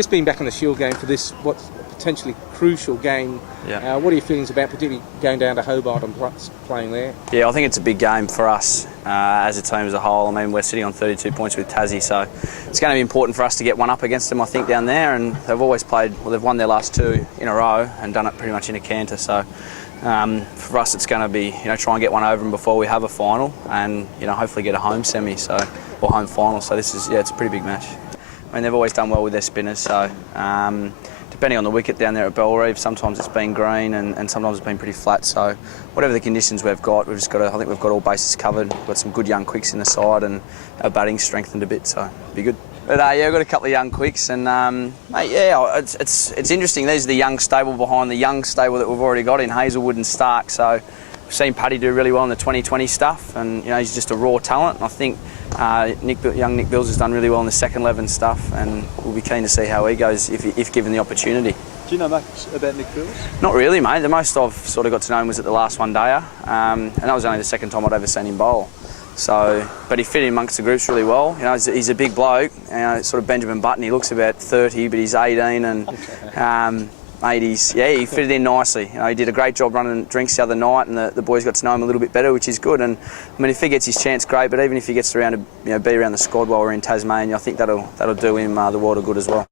just being back on the Shield game for this, what's a potentially crucial game. Yeah. What are your feelings about particularly going down to Hobart and playing there? Yeah, I think it's a big game for us as a team as a whole. I mean, we're sitting on 32 points with Tassie, so it's going to be important for us to get one up against them, I think, down there. And they've always played, well, they've won their last 2 in a row and done it pretty much in a canter. So for us, it's going to be, try and get one over them before we have a final, and hopefully get a home semi, or home final. So this is, it's a pretty big match. I mean, they've always done well with their spinners, so depending on the wicket down there at Belrive, sometimes it's been green and sometimes it's been pretty flat. So whatever the conditions we've got, we've just got to, I think we've got all bases covered. We've got some good young quicks in the side and our batting's strengthened a bit, so it'll be good. But yeah, we've got a couple of young quicks, and mate, yeah, it's interesting. These are the young stable behind the young stable that we've already got in Hazelwood and Stark. So we've seen Paddy do really well in the 2020 stuff, and he's just a raw talent. And I think young Nick Bills has done really well in the second 11 stuff, and we'll be keen to see how he goes if given the opportunity. Do you know much about Nick Bills? Not really, mate. The most I've sort of got to know him was at the last one-dayer, and that was only the second time I'd ever seen him bowl. So, but he fit in amongst the groups really well. He's a big bloke, sort of Benjamin Button. He looks about 30, but he's 18, and 80s. Yeah, he fitted in nicely. He did a great job running drinks the other night, and the boys got to know him a little bit better, which is good. And I mean, if he gets his chance, great. But even if he gets around to be around the squad while we're in Tasmania, I think that'll do him the world of good as well.